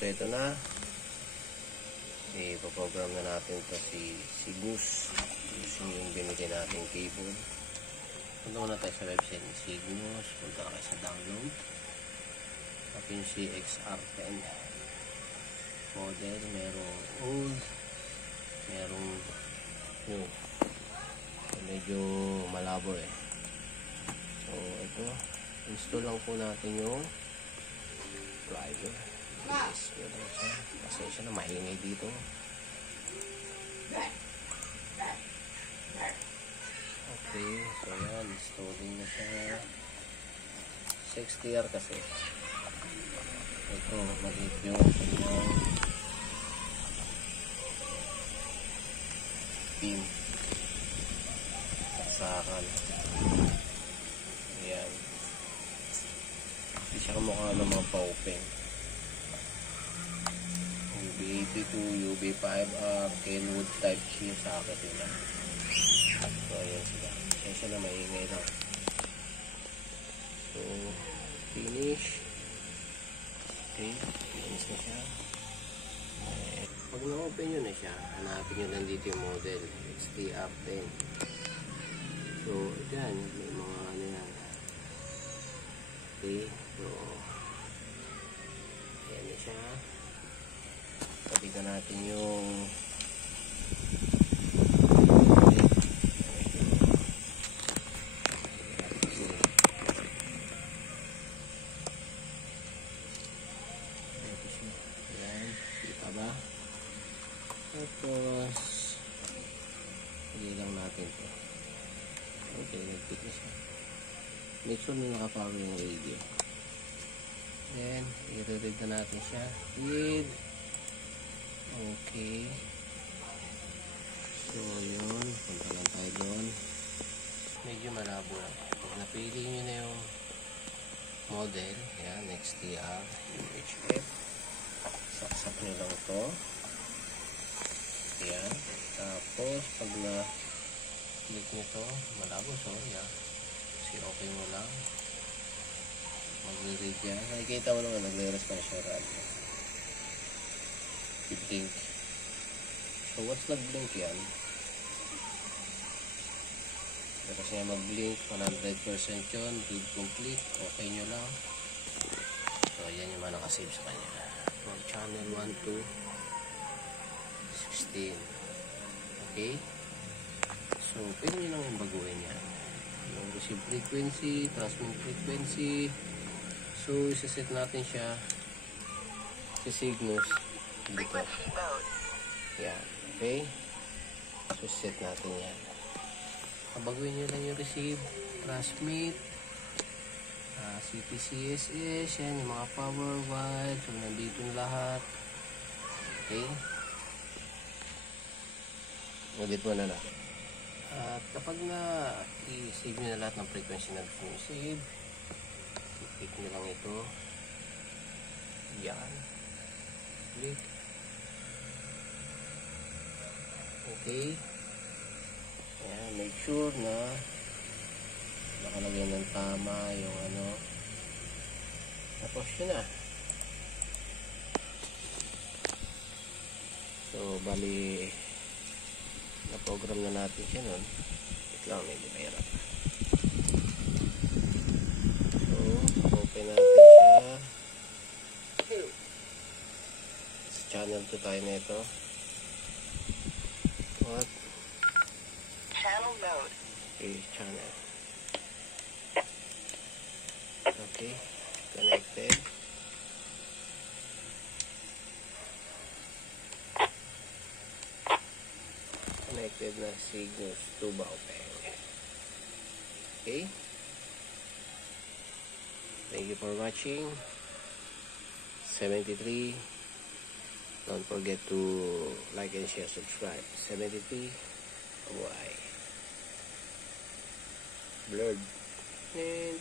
So ito na. Ipaprogram na natin to si Cygnus using yung binili nating cable. Punta muna tayo sa website ni Cygnus. Punta tayo sa download. Tapin si XR10 model. Merong old, merong new. So, medyo malabo eh. So ito, install lang po natin yung driver. Yes, yun lang siya. Pasensya na, maingay dito. Okay, so yan, installing na siya. 60R kasi. Ito, maliit yung pin. Saksakan. Ayan. Hindi siya kamukha ng mga pa-open. UB82, UB5R, Kenwood type C sa akin nila. So, ayan sila. Kaya na maingay lang. So, finish. Okay, finish na siya. Pag na-open nyo na siya, hanapin nyo lang dito yung model. XTR10. So, yan. May mga ano yan. Okay, so, ayan na siya. Pabitan natin yung ayan, kita ba? Tapos hindi lang natin to. Okay, nag-pick na siya. Make sure na nakapower yung radio. Then, i-read na natin siya. Read. Okay. So, yun. Punta lang tayo doon. Medyo malabo lang. Pag napili nyo na yung model, yan, XTR, UHF. Saksak nyo lang ito. Yan. Tapos, pag na-click nyo ito, malabo, sorry ha. Kasi okay mo lang. Mag-read yan. Nakikita mo naman, nagre-respond siya radio. Blink. So, once nag-blink yan, kasi nga mag-blink, 100% yun, read complete, okay nyo lang. So, yan yung mga nakasave sa kanya. From channel 1 to 16. Okay? So, pwede nyo lang yung baguhin yan. Yung receive frequency, transmit frequency. So, isaset natin siya sa Cygnus. Dito. Yan. Okay? So, set natin yan. Kabaguhin nyo lang yung receive, transmit, CPCSS, yan, yung mga power wide. So, nandito yung lahat. Okay? Ulit mo na na. At kapag i-save nyo na lahat ng frequency na gusto nyo save, i-click nyo lang ito. Yan. Click. Okay. Ayan, make sure na nakalagay ng tama yung ano. Tapos yun na. So, bali na-program na natin siya nun. Wait lang, medyo mahirap. So, open natin siya. Sa channel 2 tayo na ito. What? Channel mode. Okay, channel. Okay, connected. Connected na Cygnus to Baopeng. Okay. Thank you for watching. 73. Don't forget to like and share, subscribe. 73. Bye. Blurred. And